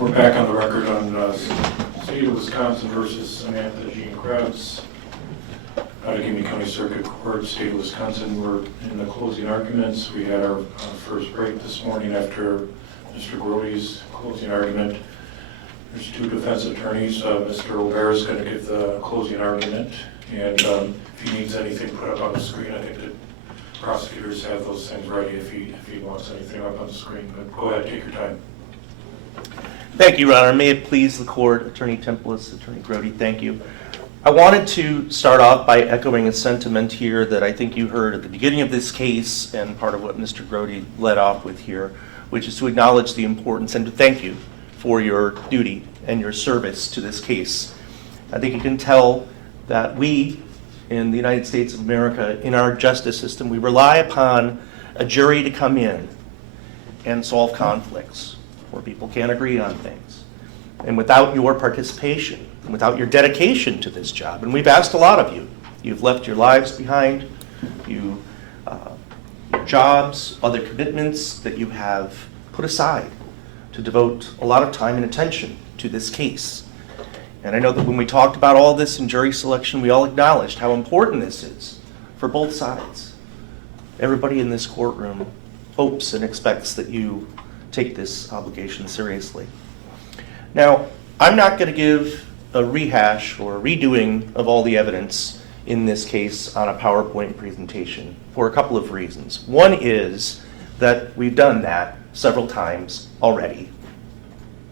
We're back on the record on State of Wisconsin versus Samantha Krebs. Out of Gimme County Circuit Court, State of Wisconsin. We're in the closing arguments. We had our first break this morning after Mr. Grody's closing argument. There's two defense attorneys. Mr. Obear is going to give the closing argument, and if he needs anything put up on the screen, I think the prosecutors have those things ready if he wants anything up on the screen. But go ahead, take your time. Thank you, Your Honor. May it please the court, Attorney Templis, Attorney Grody, thank you. I wanted to start off by echoing a sentiment here that I think you heard at the beginning of this case and part of what Mr. Grody led off with here, which is to acknowledge the importance and to thank you for your duty and your service to this case. I think you can tell that we in the United States of America, in our justice system, we rely upon a jury to come in and solve conflicts where people can't agree on things. And without your participation, and without your dedication to this job, and we've asked a lot of you, you've left your lives behind, your jobs, other commitments that you have put aside to devote a lot of time and attention to this case. And I know that when we talked about all this in jury selection, we all acknowledged how important this is for both sides. Everybody in this courtroom hopes and expects that you take this obligation seriously. Now, I'm not going to give a rehash or a redoing of all the evidence in this case on a PowerPoint presentation for a couple of reasons. One is that we've done that several times already.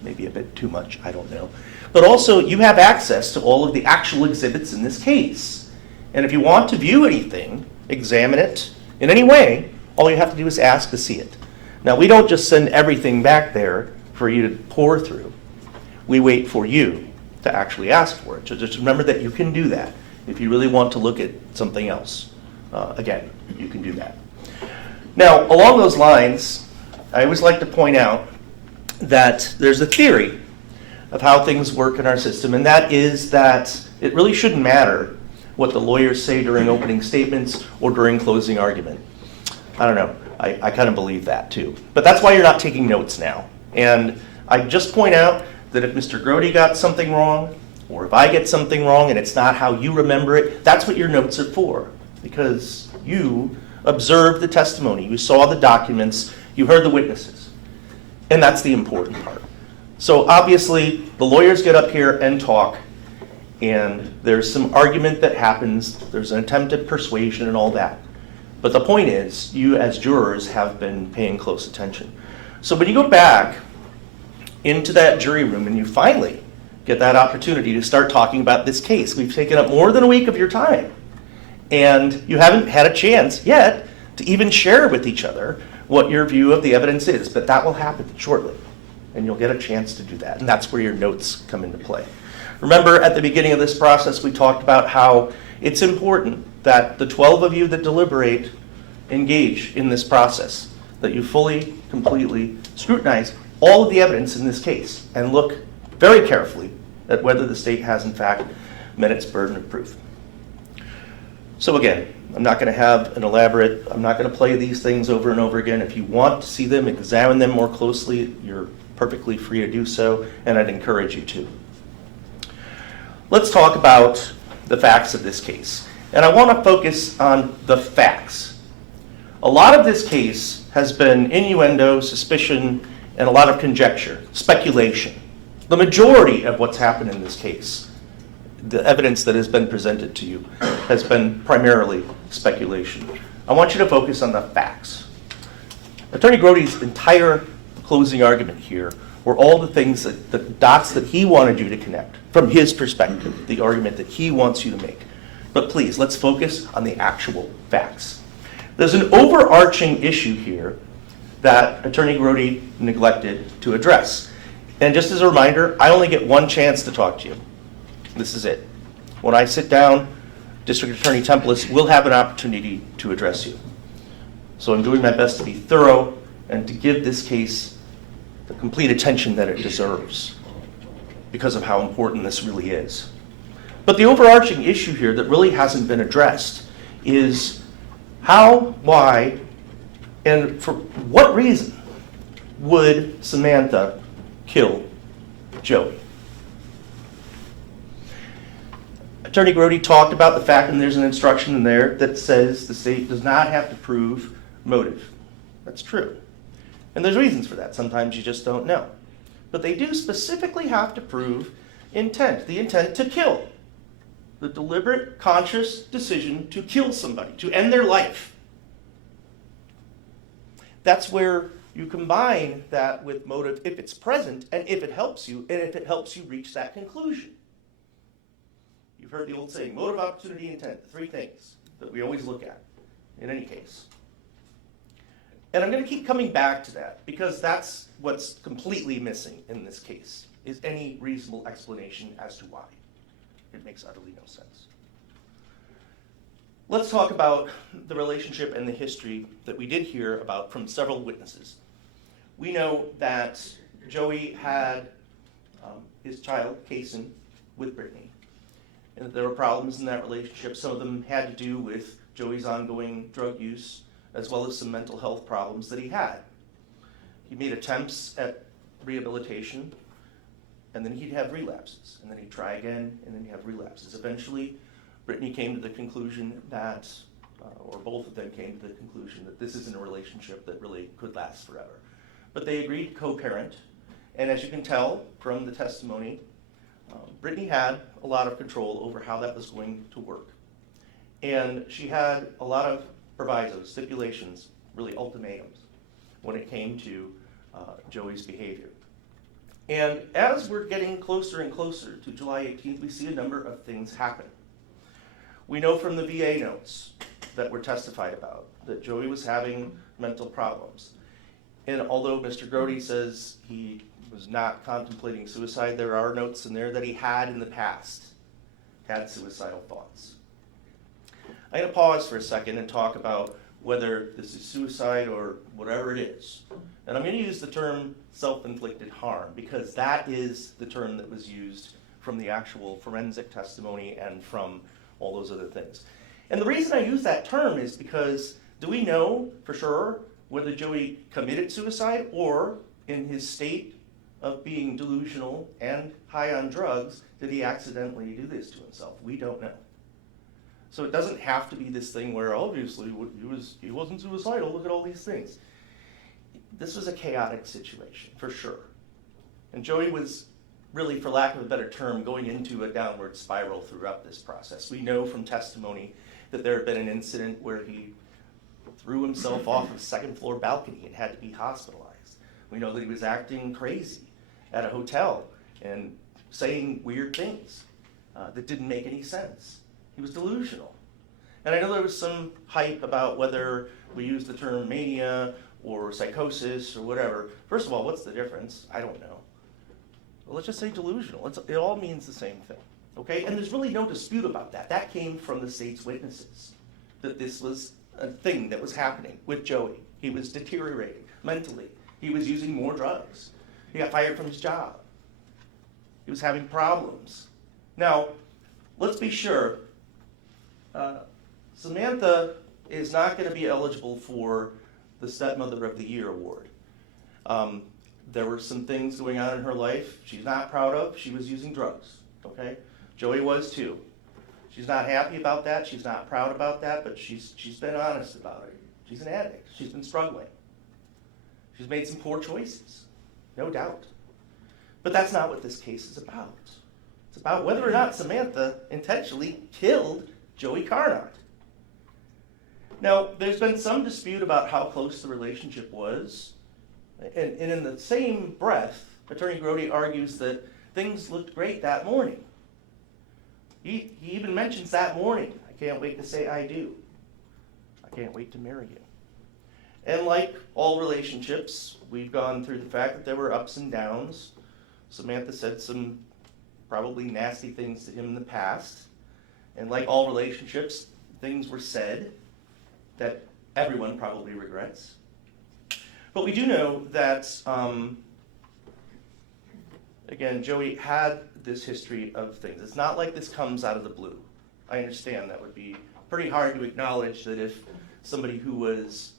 Maybe a bit too much, I don't know. But also, you have access to all of the actual exhibits in this case. And if you want to view anything, examine it in any way, all you have to do is ask to see it. Now, we don't just send everything back there for you to pour through. We wait for you to actually ask for it. So just remember that you can do that. If you really want to look at something else, again, you can do that. Now, along those lines, I always like to point out that there's a theory of how things work in our system, and that is that it really shouldn't matter what the lawyers say during opening statements or during closing argument. I don't know. I kind of believe that too. But that's why you're not taking notes now. And I just point out that if Mr. Grody got something wrong, or if I get something wrong and it's not how you remember it, that's what your notes are for. Because you observed the testimony, you saw the documents, you heard the witnesses. And that's the important part. So obviously, the lawyers get up here and talk, and there's some argument that happens, there's an attempt at persuasion and all that. But the point is, you as jurors have been paying close attention. So when you go back into that jury room and you finally get that opportunity to start talking about this case, we've taken up more than a week of your time, and you haven't had a chance yet to even share with each other what your view of the evidence is, but that will happen shortly, and you'll get a chance to do that, and that's where your notes come into play. Remember, at the beginning of this process, we talked about how it's important that the 12 of you that deliberate engage in this process, that you fully, completely scrutinize all of the evidence in this case and look very carefully at whether the state has, in fact, met its burden of proof. So again, I'm not going to have an elaborate, I'm not going to play these things over and over again. If you want to see them, examine them more closely, you're perfectly free to do so, and I'd encourage you to. Let's talk about the facts of this case. And I want to focus on the facts. A lot of this case has been innuendo, suspicion, and a lot of conjecture, speculation. The majority of what's happened in this case, the evidence that has been presented to you, has been primarily speculation. I want you to focus on the facts. Attorney Grody's entire closing argument here were all the things, the dots that he wanted you to connect from his perspective, the argument that he wants you to make. But please, let's focus on the actual facts. There's an overarching issue here that Attorney Grody neglected to address. And just as a reminder, I only get one chance to talk to you. This is it. When I sit down, District Attorney Templis will have an opportunity to address you. So I'm doing my best to be thorough and to give this case the complete attention that it deserves because of how important this really is. But the overarching issue here that really hasn't been addressed is how, why, and for what reason would Samantha kill Joey. Attorney Grody talked about the fact, and there's an instruction in there that says the state does not have to prove motive. That's true. And there's reasons for that. Sometimes you just don't know. But they do specifically have to prove intent, the intent to kill. The deliberate, conscious decision to kill somebody, to end their life. That's where you combine that with motive if it's present and if it helps you, and if it helps you reach that conclusion. You've heard the old saying, motive, opportunity, intent, the three things that we always look at in any case. And I'm going to keep coming back to that because that's what's completely missing in this case, is any reasonable explanation as to why. It makes utterly no sense. Let's talk about the relationship and the history that we did hear about from several witnesses. We know that Joey had his child, Kason, with Brittany. And there were problems in that relationship. Some of them had to do with Joey's ongoing drug use, as well as some mental health problems that he had. He made attempts at rehabilitation, and then he'd have relapses, and then he'd try again, and then he'd have relapses. Eventually, Brittany came to the conclusion that, or both of them came to the conclusion that this isn't a relationship that really could last forever. But they agreed to co-parent, and as you can tell from the testimony, Brittany had a lot of control over how that was going to work. And she had a lot of provisos, stipulations, really ultimatums, when it came to Joey's behavior. And as we're getting closer and closer to July 18th, we see a number of things happen. We know from the VA notes that were testified about that Joey was having mental problems. And although Mr. Grody says he was not contemplating suicide, there are notes in there that he had in the past had suicidal thoughts. I'm going to pause for a second and talk about whether this is suicide or whatever it is. And I'm going to use the term self-inflicted harm because that is the term that was used from the actual forensic testimony and from all those other things. And the reason I use that term is because do we know for sure whether Joey committed suicide or in his state of being delusional and high on drugs, did he accidentally do this to himself? We don't know. So it doesn't have to be this thing where obviously he wasn't suicidal, look at all these things. This was a chaotic situation, for sure. And Joey was really, for lack of a better term, going into a downward spiral throughout this process. We know from testimony that there had been an incident where he threw himself off a second-floor balcony and had to be hospitalized. We know that he was acting crazy at a hotel and saying weird things that didn't make any sense. He was delusional. And I know there was some hype about whether we use the term mania or psychosis or whatever. First of all, what's the difference? I don't know. Well, let's just say delusional. It all means the same thing, okay? And there's really no dispute about that. That came from the state's witnesses, that this was a thing that was happening with Joey. He was deteriorating mentally. He was using more drugs. He got fired from his job. He was having problems. Now, let's be sure, Samantha is not going to be eligible for the Stepmother of the Year award. There were some things going on in her life she's not proud of. She was using drugs, okay? Joey was too. She's not happy about that. She's not proud about that, but she's been honest about it. She's an addict. She's been struggling. She's made some poor choices, no doubt. But that's not what this case is about. It's about whether or not Samantha intentionally killed Joey Carnot. Now, there's been some dispute about how close the relationship was. And in the same breath, Attorney Grody argues that things looked great that morning. He even mentions that morning, I can't wait to say I do. I can't wait to marry you. And like all relationships, we've gone through the fact that there were ups and downs. Samantha said some probably nasty things to him in the past. And like all relationships, things were said that everyone probably regrets. But we do know that, again, Joey had this history of things. It's not like this comes out of the blue. I understand that would be pretty hard to acknowledge that if somebody who was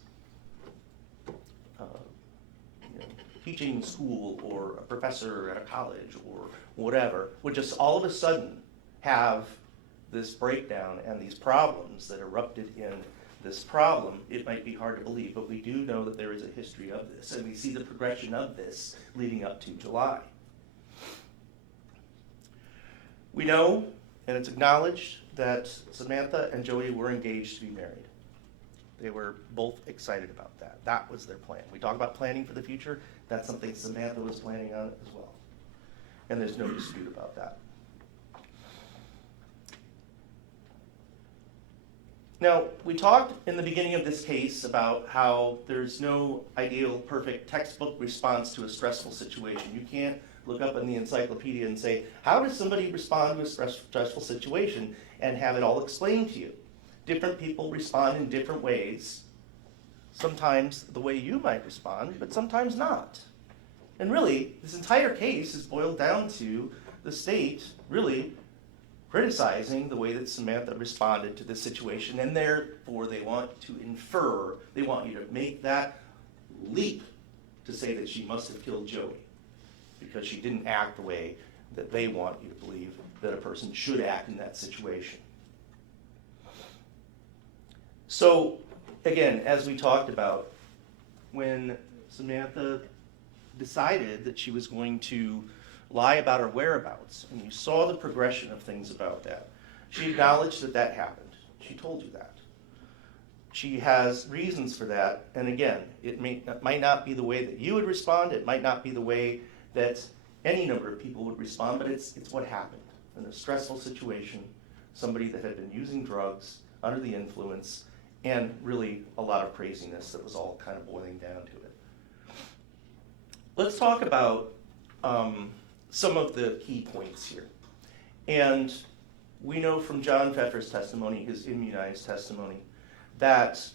teaching school or a professor at a college or whatever would just all of a sudden have this breakdown and these problems that erupted in this problem, it might be hard to believe, but we do know that there is a history of this, and we see the progression of this leading up to July. We know, and it's acknowledged, that Samantha and Joey were engaged to be married. They were both excited about that. That was their plan. We talk about planning for the future. That's something Samantha was planning on as well. And there's no dispute about that. Now, we talked in the beginning of this case about how there's no ideal, perfect textbook response to a stressful situation. You can't look up in the encyclopedia and say, how does somebody respond to a stressful situation, and have it all explained to you. Different people respond in different ways. Sometimes the way you might respond, but sometimes not. And really, this entire case is boiled down to the state really criticizing the way that Samantha responded to this situation, and therefore they want to infer, they want you to make that leap to say that she must have killed Joey because she didn't act the way that they want you to believe that a person should act in that situation. So, again, as we talked about, when Samantha decided that she was going to lie about her whereabouts, and you saw the progression of things about that, she acknowledged that that happened. She told you that. She has reasons for that, and again, it might not be the way that you would respond, it might not be the way that any number of people would respond, but it's what happened. In a stressful situation, somebody that had been using drugs, under the influence, and really a lot of craziness that was all kind of boiling down to it. Let's talk about some of the key points here. And we know from John Pfeffer's testimony, his immunized testimony, that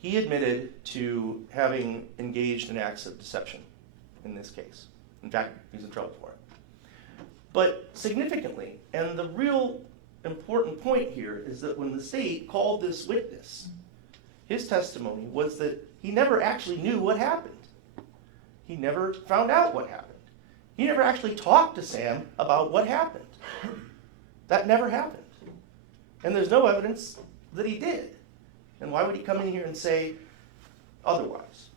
he admitted to having engaged in acts of deception in this case. In fact, he's in trouble for it. But significantly, and the real important point here is that when the state called this witness, his testimony was that he never actually knew what happened. He never found out what happened. He never actually talked to Sam about what happened. That never happened. And there's no evidence that he did. And why would he come in here and say otherwise?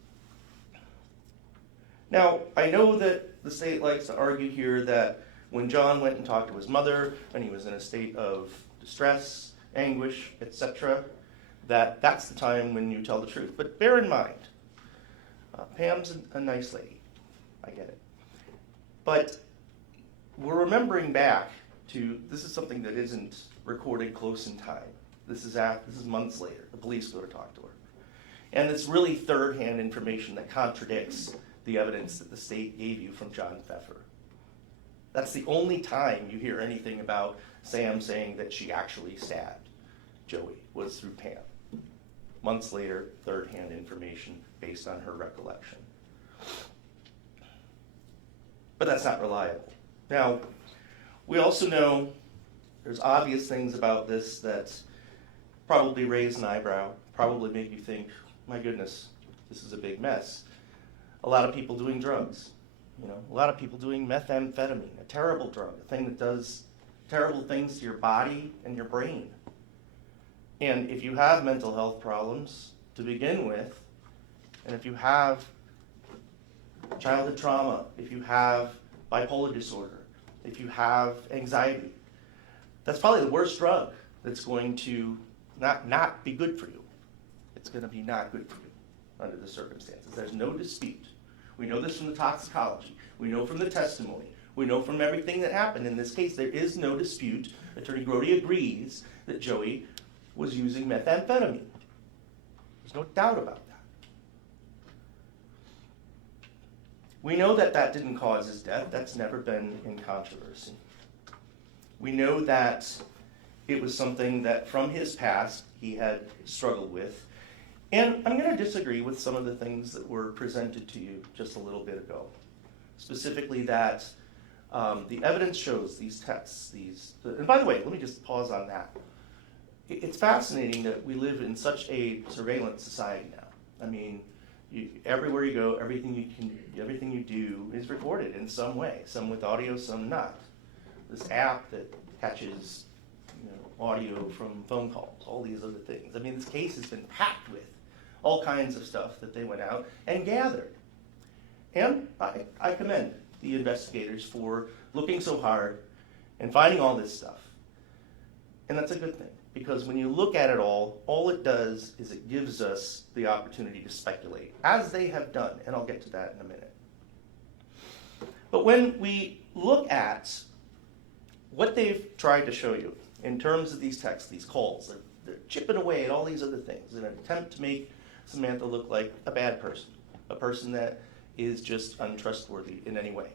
Now, I know that the state likes to argue here that when John went and talked to his mother, and he was in a state of distress, anguish, etc., that's the time when you tell the truth. But bear in mind, Pam's a nice lady. I get it. But we're remembering back to, this is something that isn't recorded close in time. This is months later. The police go to talk to her. And it's really third-hand information that contradicts the evidence that the state gave you from John Pfeffer. That's the only time you hear anything about Sam saying that she actually stabbed Joey, was through Pam. Months later, third-hand information based on her recollection. But that's not reliable. Now, we also know there's obvious things about this that probably raise an eyebrow, probably make you think, my goodness, this is a big mess. A lot of people doing drugs. A lot of people doing methamphetamine, a terrible drug, a thing that does terrible things to your body and your brain. And if you have mental health problems to begin with, and if you have childhood trauma, if you have bipolar disorder, if you have anxiety, that's probably the worst drug that's going to not be good for you. It's going to be not good for you under the circumstances. There's no dispute. We know this from the toxicology. We know from the testimony. We know from everything that happened in this case. There is no dispute. Attorney Grody agrees that Joey was using methamphetamine. There's no doubt about that. We know that that didn't cause his death. That's never been in controversy. We know that it was something that from his past he had struggled with. And I'm going to disagree with some of the things that were presented to you just a little bit ago. Specifically that the evidence shows these tests, and by the way, let me just pause on that. It's fascinating that we live in such a surveillance society now. I mean, everywhere you go, everything you do is recorded in some way, some with audio, some not. This app that catches audio from phone calls, all these other things. I mean, this case has been packed with all kinds of stuff that they went out and gathered. And I commend the investigators for looking so hard and finding all this stuff. And that's a good thing, because when you look at it all it does is it gives us the opportunity to speculate, as they have done, and I'll get to that in a minute. But when we look at what they've tried to show you in terms of these texts, these calls, they're chipping away at all these other things in an attempt to make Samantha look like a bad person, a person that is just untrustworthy in any way.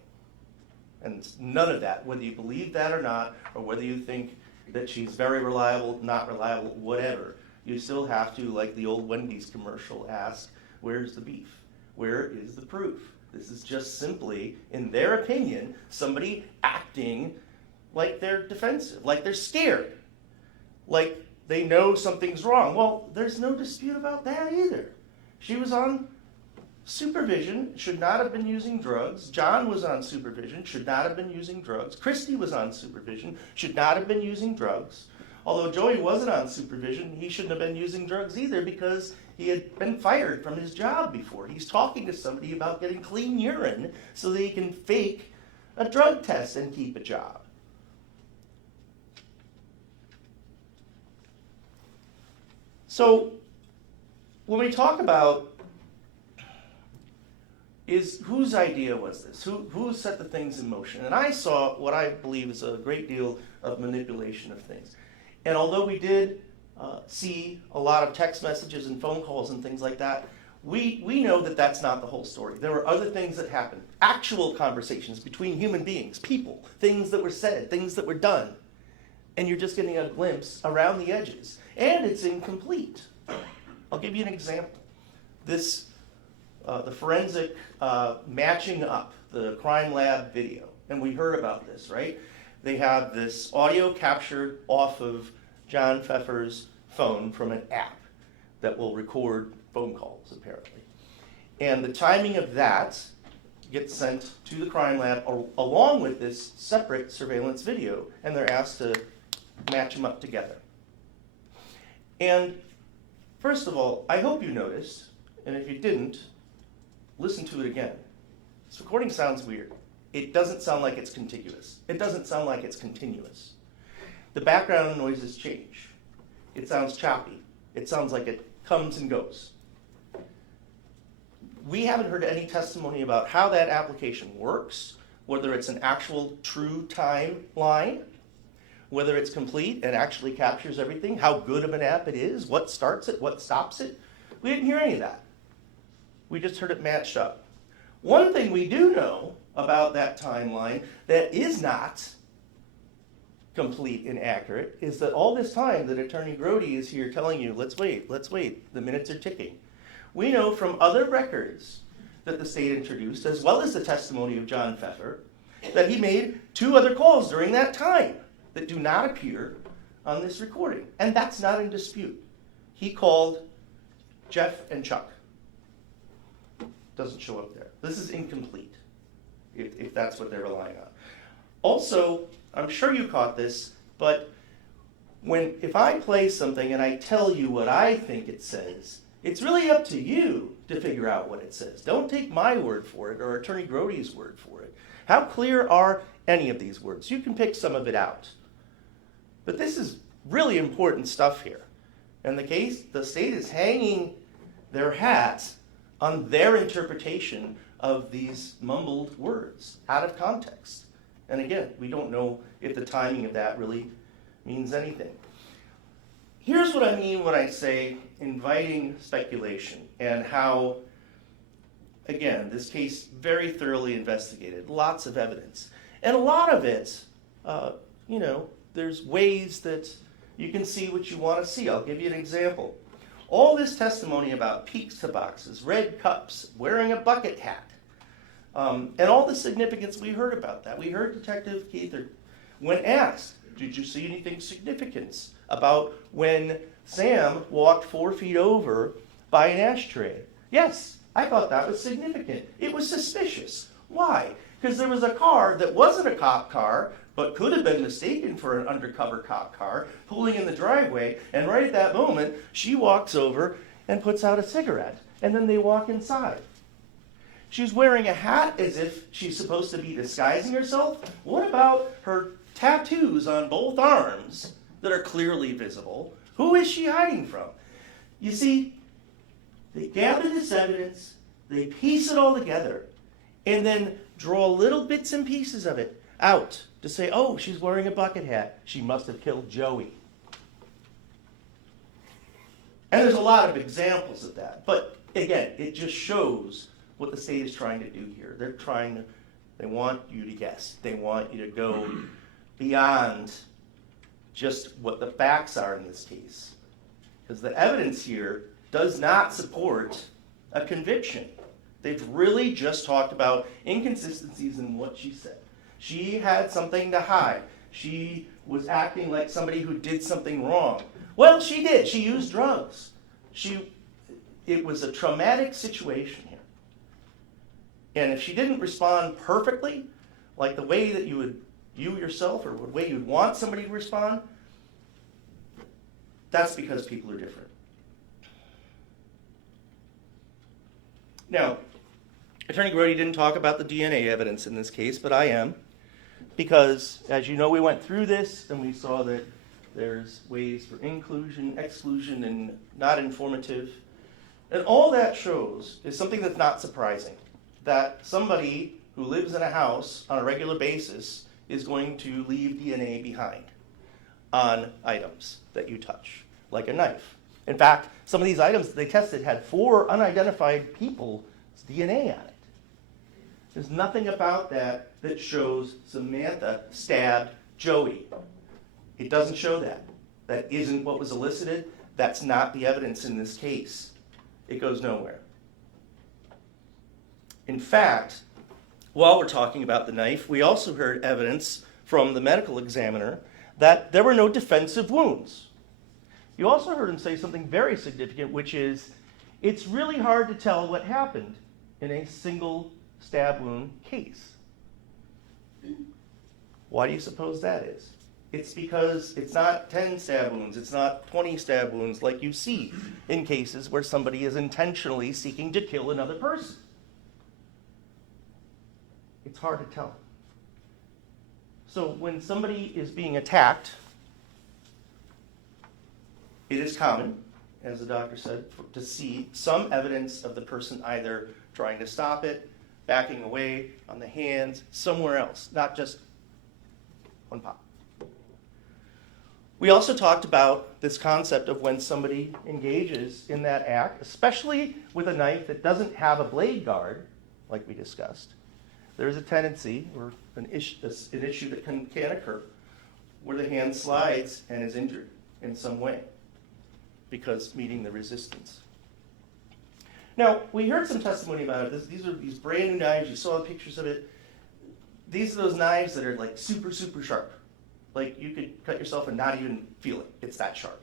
And none of that, whether you believe that or not, or whether you think that she's very reliable, not reliable, whatever, you still have to, like the old Wendy's commercial, ask, where's the beef? Where is the proof? This is just simply, in their opinion, somebody acting like they're defensive, like they're scared, like they know something's wrong. Well, there's no dispute about that either. She was on supervision, should not have been using drugs. John was on supervision, should not have been using drugs. Christy was on supervision, should not have been using drugs. Although Joey wasn't on supervision, he shouldn't have been using drugs either, because he had been fired from his job before. He's talking to somebody about getting clean urine so that he can fake a drug test and keep a job. So when we talk about whose idea was this? Who set the things in motion? And I saw what I believe is a great deal of manipulation of things. And although we did see a lot of text messages and phone calls and things like that, we know that that's not the whole story. There were other things that happened, actual conversations between human beings, people, things that were said, things that were done. And you're just getting a glimpse around the edges. And it's incomplete. I'll give you an example. The forensic matching up, the crime lab video, and we heard about this, right? They have this audio captured off of John Pfeffer's phone from an app that will record phone calls, apparently. And the timing of that gets sent to the crime lab along with this separate surveillance video, and they're asked to match them up together. And first of all, I hope you noticed, and if you didn't, listen to it again. This recording sounds weird. It doesn't sound like it's contiguous. It doesn't sound like it's continuous. The background noises change. It sounds choppy. It sounds like it comes and goes. We haven't heard any testimony about how that application works, whether it's an actual true timeline, whether it's complete and actually captures everything, how good of an app it is, what starts it, what stops it. We didn't hear any of that. We just heard it matched up. One thing we do know about that timeline that is not complete and accurate is that all this time that Attorney Grody is here telling you, let's wait, the minutes are ticking. We know from other records that the state introduced, as well as the testimony of John Pfeffer, that he made 2 other calls during that time that do not appear on this recording. And that's not in dispute. He called Jeff and Chuck. Doesn't show up there. This is incomplete, if that's what they're relying on. Also, I'm sure you caught this, but if I play something and I tell you what I think it says, it's really up to you to figure out what it says. Don't take my word for it or Attorney Grody's word for it. How clear are any of these words? You can pick some of it out. But this is really important stuff here. And the state is hanging their hat on their interpretation of these mumbled words out of context. And again, we don't know if the timing of that really means anything. Here's what I mean when I say inviting speculation, and how, again, this case very thoroughly investigated, lots of evidence. And a lot of it, there's ways that you can see what you want to see. I'll give you an example. All this testimony about pizza boxes, red cups, wearing a bucket hat, and all the significance we heard about that. We heard Detective Keither, when asked, did you see anything significant about when Sam walked 4 feet over by an ashtray? Yes, I thought that was significant. It was suspicious. Why? Because there was a car that wasn't a cop car, but could have been mistaken for an undercover cop car, pulling in the driveway, and right at that moment, she walks over and puts out a cigarette, and then they walk inside. She's wearing a hat as if she's supposed to be disguising herself. What about her tattoos on both arms that are clearly visible? Who is she hiding from? You see, they gather this evidence, they piece it all together, and then draw little bits and pieces of it out to say, oh, she's wearing a bucket hat. She must have killed Joey. And there's a lot of examples of that. But again, it just shows what the state is trying to do here. They want you to guess. They want you to go beyond just what the facts are in this case. Because the evidence here does not support a conviction. They've really just talked about inconsistencies in what she said. She had something to hide. She was acting like somebody who did something wrong. Well, she did. She used drugs. It was a traumatic situation here. And if she didn't respond perfectly, like the way that you yourself, or the way you'd want somebody to respond, that's because people are different. Now, Attorney Grody didn't talk about the DNA evidence in this case, but I am, because as you know, we went through this and we saw that there's ways for inclusion, exclusion, and not informative. And all that shows is something that's not surprising, that somebody who lives in a house on a regular basis is going to leave DNA behind on items that you touch, like a knife. In fact, some of these items they tested had 4 unidentified people's DNA on it. There's nothing about that that shows Samantha stabbed Joey. It doesn't show that. That isn't what was elicited. That's not the evidence in this case. It goes nowhere. In fact, while we're talking about the knife, we also heard evidence from the medical examiner that there were no defensive wounds. You also heard him say something very significant, which is, it's really hard to tell what happened in a single stab wound case. Why do you suppose that is? It's because it's not 10 stab wounds, it's not 20 stab wounds like you see in cases where somebody is intentionally seeking to kill another person. It's hard to tell. So when somebody is being attacked, it is common, as the doctor said, to see some evidence of the person either trying to stop it, backing away, on the hands, somewhere else, not just one pop. We also talked about this concept of when somebody engages in that act, especially with a knife that doesn't have a blade guard, like we discussed. There's a tendency, or an issue that can occur, where the hand slides and is injured in some way because meeting the resistance. Now, we heard some testimony about it. These are these brand new knives. You saw the pictures of it. These are those knives that are like super, super sharp. Like you could cut yourself and not even feel it. It's that sharp.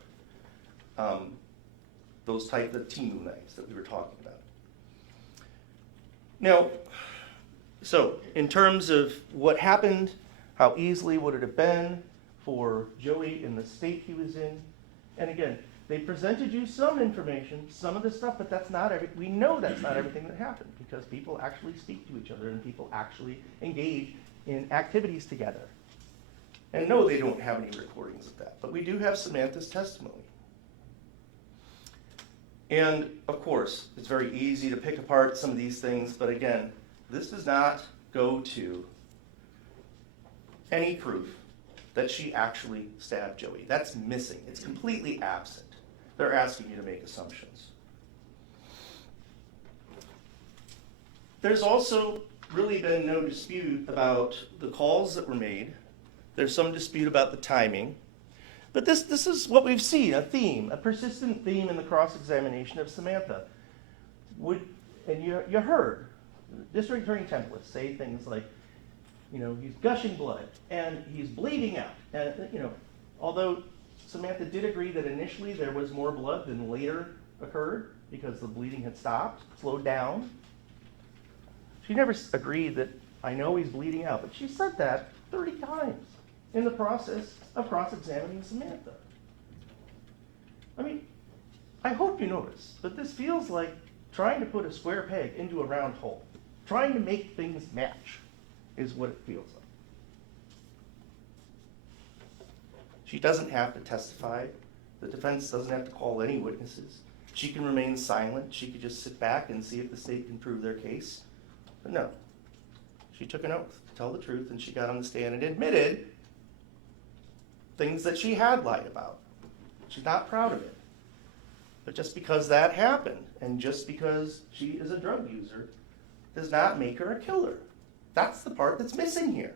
Those type of Timu knives that we were talking about. Now, so in terms of what happened, how easily would it have been for Joey in the state he was in? And again, they presented you some information, some of the stuff, but that's not everything. We know that's not everything that happened because people actually speak to each other and people actually engage in activities together. And no, they don't have any recordings of that, but we do have Samantha's testimony. And of course, it's very easy to pick apart some of these things, but again, this does not go to any proof that she actually stabbed Joey. That's missing. It's completely absent. They're asking you to make assumptions. There's also really been no dispute about the calls that were made. There's some dispute about the timing. But this is what we've seen, a theme, a persistent theme in the cross-examination of Samantha. And you heard District Attorney Template say things like, he's gushing blood and he's bleeding out. And, although Samantha did agree that initially there was more blood than later occurred because the bleeding had stopped, slowed down. She never agreed that, I know he's bleeding out, but she said that 30 times in the process of cross-examining Samantha. I mean, I hope you notice that this feels like trying to put a square peg into a round hole. Trying to make things match is what it feels like. She doesn't have to testify. The defense doesn't have to call any witnesses. She can remain silent. She could just sit back and see if the state can prove their case. But no. She took an oath to tell the truth, and she got on the stand and admitted things that she had lied about. She's not proud of it. But just because that happened, and just because she is a drug user, does not make her a killer. That's the part that's missing here.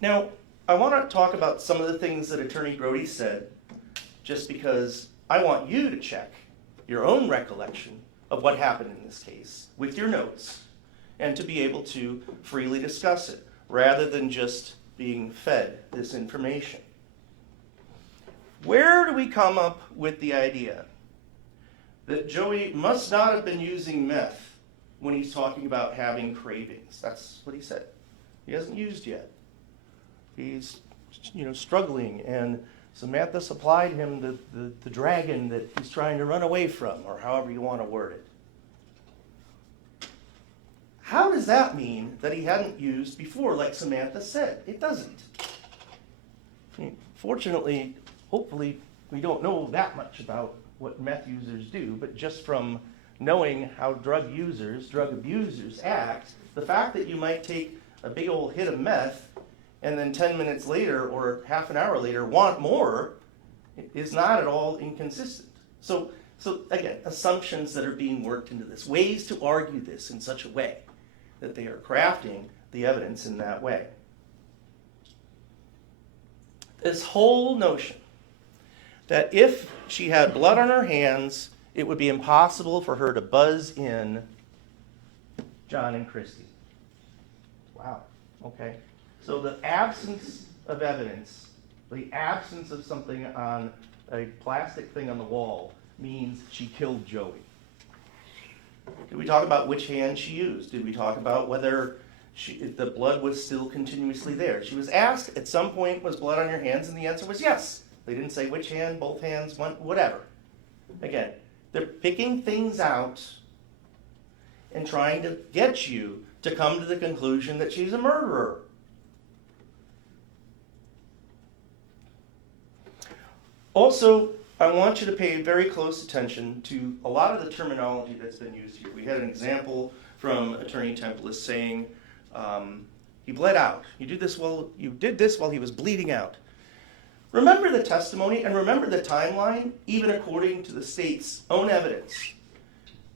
Now, I want to talk about some of the things that Attorney Grody said, just because I want you to check your own recollection of what happened in this case with your notes, and to be able to freely discuss it, rather than just being fed this information. Where do we come up with the idea that Joey must not have been using meth when he's talking about having cravings? That's what he said. He hasn't used yet. He's, struggling, and Samantha supplied him the dragon that he's trying to run away from, or however you want to word it. How does that mean that he hadn't used before, like Samantha said? It doesn't. Fortunately, hopefully, we don't know that much about what meth users do, but just from knowing how drug abusers act, the fact that you might take a big old hit of meth and then 10 minutes later or half an hour later want more is not at all inconsistent. So again, assumptions that are being worked into this, ways to argue this in such a way that they are crafting the evidence in that way. This whole notion that if she had blood on her hands, it would be impossible for her to buzz in John and Christy. Wow, okay. So the absence of evidence, the absence of something on a plastic thing on the wall, means she killed Joey. Did we talk about which hand she used? Did we talk about whether the blood was still continuously there? She was asked at some point, was blood on your hands? And the answer was yes. They didn't say which hand, both hands, one, whatever. Again, they're picking things out and trying to get you to come to the conclusion that she's a murderer. Also, I want you to pay very close attention to a lot of the terminology that's been used here. We had an example from Attorney Templis saying, he bled out. You did this while he was bleeding out. Remember the testimony and remember the timeline, even according to the state's own evidence.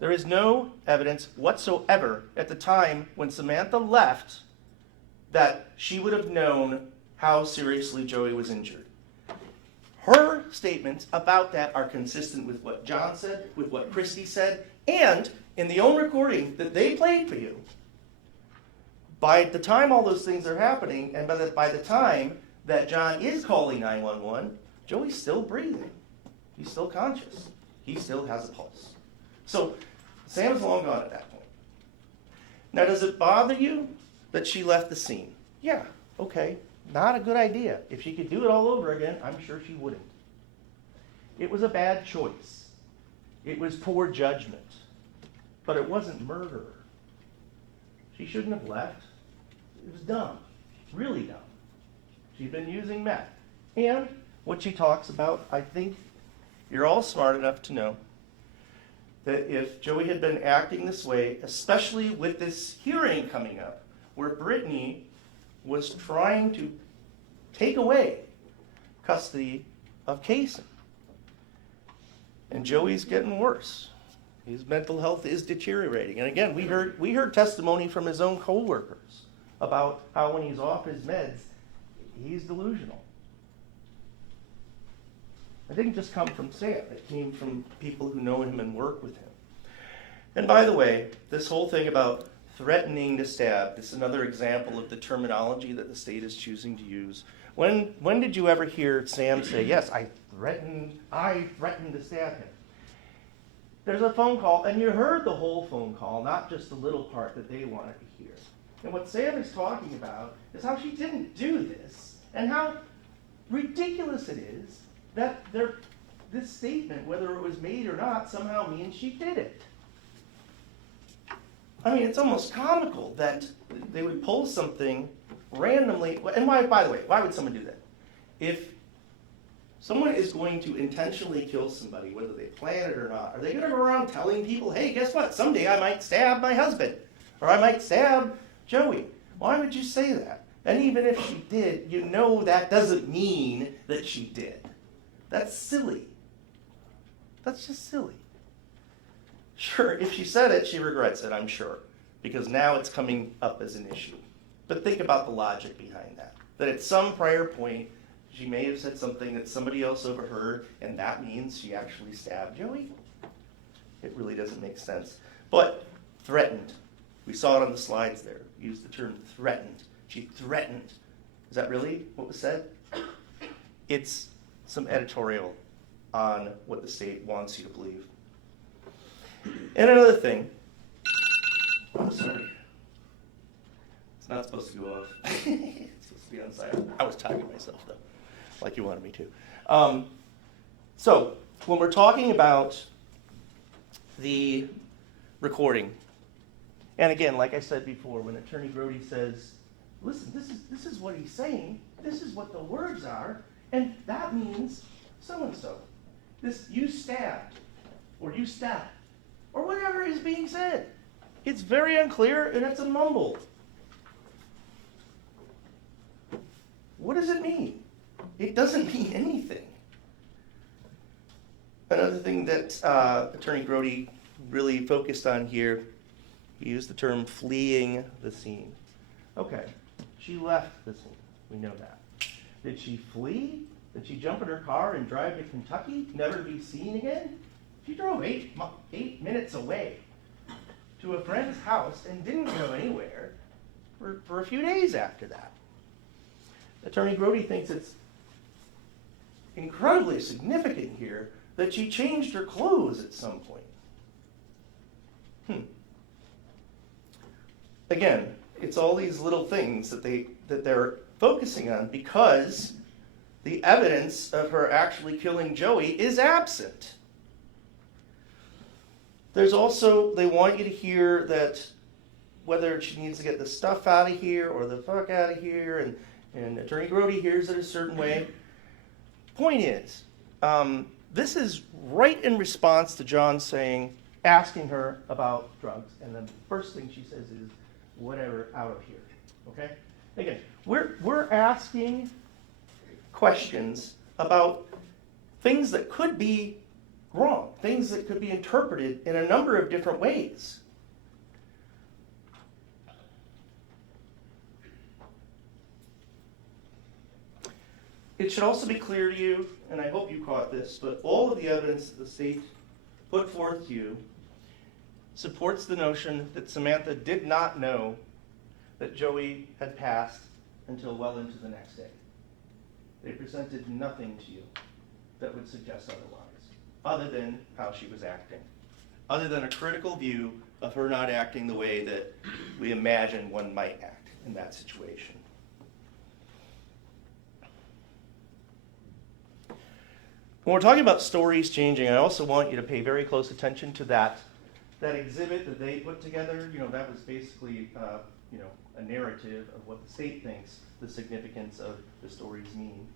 There is no evidence whatsoever at the time when Samantha left that she would have known how seriously Joey was injured. Her statements about that are consistent with what John said, with what Christy said, and in the own recording that they played for you. By the time all those things are happening, and by the time that John is calling 911, Joey's still breathing. He's still conscious. He still has a pulse. So Sam's long gone at that point. Now, does it bother you that she left the scene? Yeah, okay. Not a good idea. If she could do it all over again, I'm sure she wouldn't. It was a bad choice. It was poor judgment. But it wasn't murder. She shouldn't have left. It was dumb. Really dumb. She'd been using meth. And what she talks about, I think you're all smart enough to know that if Joey had been acting this way, especially with this hearing coming up, where Brittany was trying to take away custody of Kaysen. And Joey's getting worse. His mental health is deteriorating. And again, we heard testimony from his own co-workers about how when he's off his meds, he's delusional. It didn't just come from Sam. It came from people who know him and work with him. And by the way, this whole thing about threatening to stab. This is another example of the terminology that the state is choosing to use. When did you ever hear Sam say, yes, I threatened to stab him? There's a phone call, and you heard the whole phone call, not just the little part that they wanted to hear. And what Sam is talking about is how she didn't do this, and how ridiculous it is that this statement, whether it was made or not, somehow means she did it. I mean, it's almost comical that they would pull something randomly. And why, by the way, why would someone do that? If someone is going to intentionally kill somebody, whether they plan it or not, are they going to go around telling people, hey, guess what? Someday I might stab my husband, or I might stab Joey. Why would you say that? And even if she did, you know that doesn't mean that she did. That's silly. That's just silly. Sure, if she said it, she regrets it, I'm sure, because now it's coming up as an issue. But think about the logic behind that. That at some prior point, she may have said something that somebody else overheard, and that means she actually stabbed Joey? It really doesn't make sense. But threatened. We saw it on the slides there. Use the term threatened. She threatened. Is that really what was said? It's some editorial on what the state wants you to believe. And another thing. Oh, sorry. It's not supposed to go off. It's supposed to be on silent. I was timing myself, though, like you wanted me to. So, when we're talking about the recording, and again, like I said before, when Attorney Grody says, listen, this is what he's saying, this is what the words are, and that means so-and-so. This, you stabbed, or you stabbed, or whatever is being said. It's very unclear, and it's a mumble. What does it mean? It doesn't mean anything. Another thing that Attorney Grody really focused on here, he used the term fleeing the scene. Okay, she left the scene. We know that. Did she flee? Did she jump in her car and drive to Kentucky, never be seen again? She drove 8 minutes away to a friend's house and didn't go anywhere for a few days after that. Attorney Grody thinks it's incredibly significant here that she changed her clothes at some point. Again, it's all these little things that they're focusing on because the evidence of her actually killing Joey is absent. There's also, they want you to hear that whether she needs to get the stuff out of here or the fuck out of here, and Attorney Grody hears it a certain way. Point is, this is right in response to John asking her about drugs, and the first thing she says is, whatever, out of here, okay? Again, we're asking questions about things that could be wrong, things that could be interpreted in a number of different ways. It should also be clear to you, and I hope you caught this, but all of the evidence that the state put forth to you supports the notion that Samantha did not know that Joey had passed until well into the next day. They presented nothing to you that would suggest otherwise, other than how she was acting, other than a critical view of her not acting the way that we imagine one might act in that situation. When we're talking about stories changing, I also want you to pay very close attention to that exhibit that they put together. That was basically a narrative of what the state thinks the significance of the stories mean.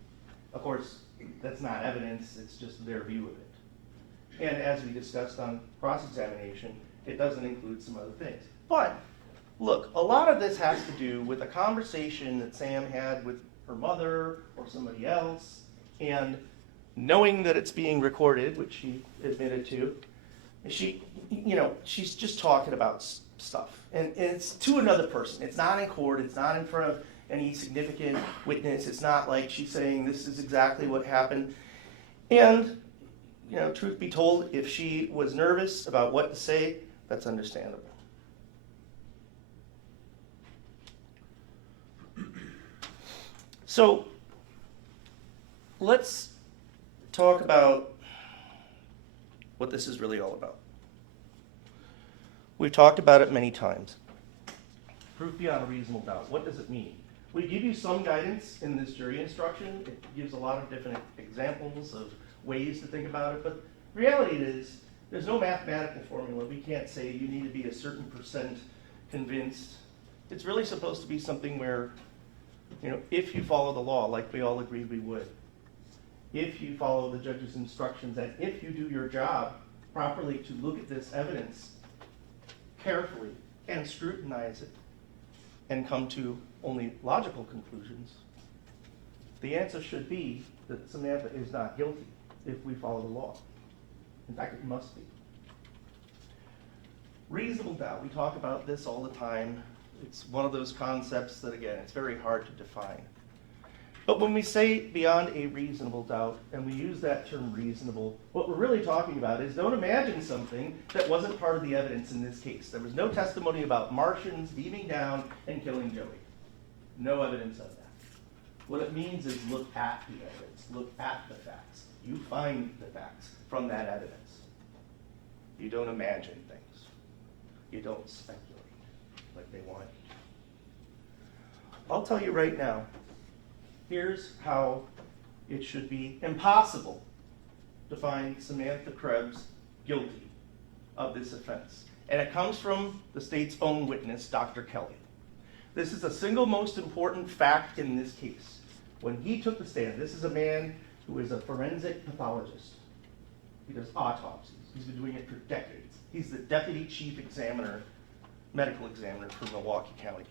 Of course, that's not evidence, it's just their view of it. And as we discussed on cross-examination, it doesn't include some other things. But, look, a lot of this has to do with a conversation that Sam had with her mother or somebody else, and knowing that it's being recorded, which she admitted to, she's just talking about stuff. And it's to another person. It's not in court. It's not in front of any significant witness. It's not like she's saying this is exactly what happened. And, truth be told, if she was nervous about what to say, that's understandable. So let's talk about what this is really all about. We've talked about it many times. Proof beyond a reasonable doubt. What does it mean? We give you some guidance in this jury instruction. It gives a lot of different examples of ways to think about it, but reality is there's no mathematical formula. We can't say you need to be a certain percent convinced. It's really supposed to be something where, if you follow the law, like we all agreed we would, if you follow the judge's instructions, and if you do your job properly to look at this evidence carefully and scrutinize it and come to only logical conclusions, the answer should be that Samantha is not guilty if we follow the law. In fact, it must be. Reasonable doubt, we talk about this all the time. It's one of those concepts that, again, it's very hard to define. But when we say beyond a reasonable doubt, and we use that term reasonable, what we're really talking about is don't imagine something that wasn't part of the evidence in this case. There was no testimony about Martians beaming down and killing Joey. No evidence of that. What it means is look at the evidence, look at the facts. You find the facts from that evidence. You don't imagine things. You don't speculate like they want you to. I'll tell you right now, here's how it should be impossible to find Samantha Krebs guilty of this offense. And it comes from the state's own witness, Dr. Kelly. This is the single most important fact in this case. When he took the stand, this is a man who is a forensic pathologist. He does autopsies. He's been doing it for decades. He's the deputy chief examiner, medical examiner for Milwaukee County.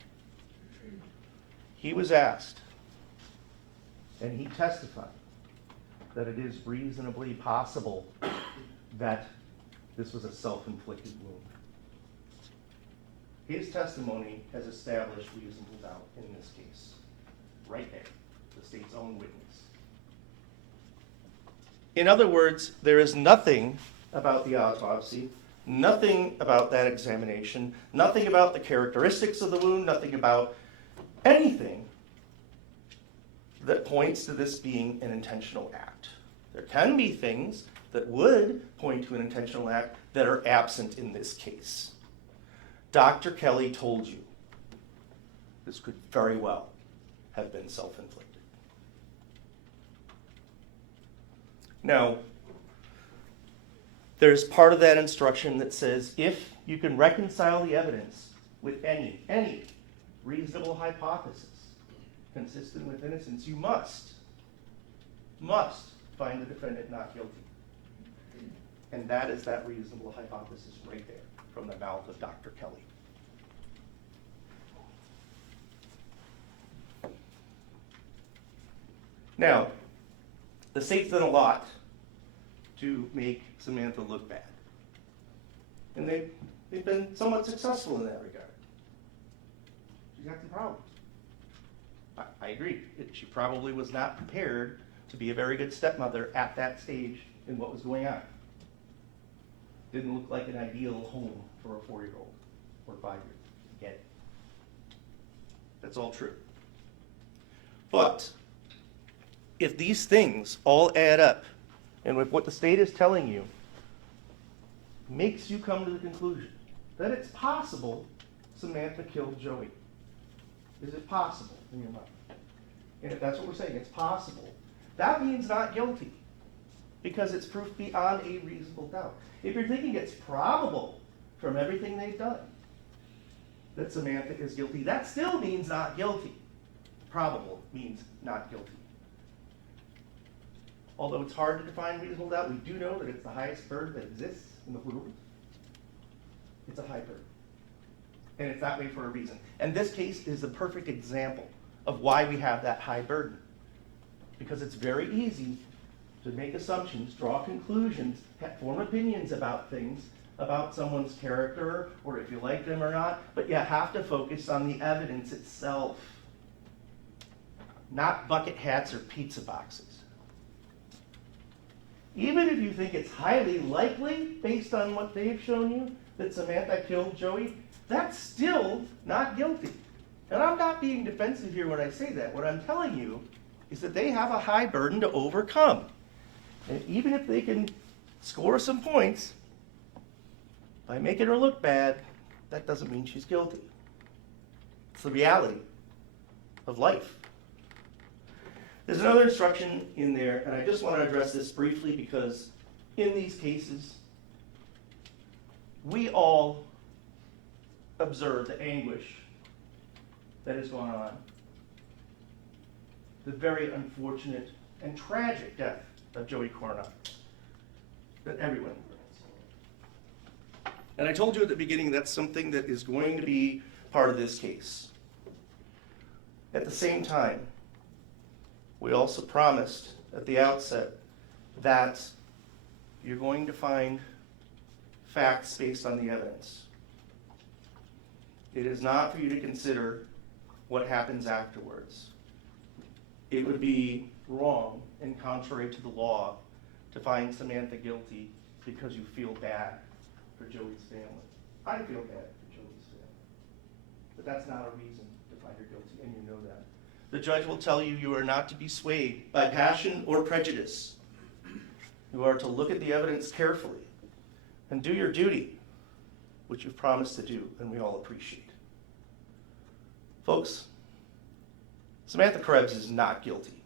He was asked, and he testified, that it is reasonably possible that this was a self-inflicted wound. His testimony has established reasonable doubt in this case. Right there, the state's own witness. In other words, there is nothing about the autopsy, nothing about that examination, nothing about the characteristics of the wound, nothing about anything that points to this being an intentional act. There can be things that would point to an intentional act that are absent in this case. Dr. Kelly told you this could very well have been self-inflicted. Now, there's part of that instruction that says if you can reconcile the evidence with any reasonable hypothesis consistent with innocence, you must find the defendant not guilty. And that is that reasonable hypothesis right there from the mouth of Dr. Kelly. Now, the state's done a lot to make Samantha look bad. And they've been somewhat successful in that regard. She's got some problems. I agree. She probably was not prepared to be a very good stepmother at that stage in what was going on. Didn't look like an ideal home for a 4-year-old or 5-year-old. Get it? That's all true. But if these things all add up, and with what the state is telling you, makes you come to the conclusion that it's possible Samantha killed Joey. Is it possible in your mind? And if that's what we're saying, it's possible. That means not guilty, because it's proof beyond a reasonable doubt. If you're thinking it's probable from everything they've done that Samantha is guilty, that still means not guilty. Probable means not guilty. Although it's hard to define reasonable doubt, we do know that it's the highest burden that exists in the world. It's a high burden. And it's that way for a reason. And this case is the perfect example of why we have that high burden. Because it's very easy to make assumptions, draw conclusions, form opinions about things, about someone's character, or if you like them or not, but you have to focus on the evidence itself, not bucket hats or pizza boxes. Even if you think it's highly likely, based on what they've shown you, that Samantha killed Joey, that's still not guilty. And I'm not not being defensive here when I say that. What I'm telling you is that they have a high burden to overcome. And even if they can score some points by making her look bad, that doesn't mean she's guilty. It's the reality of life. There's another instruction in there, and I just want to address this briefly because in these cases, we all observe the anguish that has gone on. The very unfortunate and tragic death of Joey Carnot that everyone learns. And I told you at the beginning that's something that is going to be part of this case. At the same time, we also promised at the outset that you're going to find facts based on the evidence. It is not for you to consider what happens afterwards. It would be wrong and contrary to the law to find Samantha guilty because you feel bad for Joey's family. I feel bad for Joey's family. But that's not a reason to find her guilty, and you know that. The judge will tell you you are not to be swayed by passion or prejudice. You are to look at the evidence carefully and do your duty, which you've promised to do, and we all appreciate. Folks, Samantha Krebs is not guilty.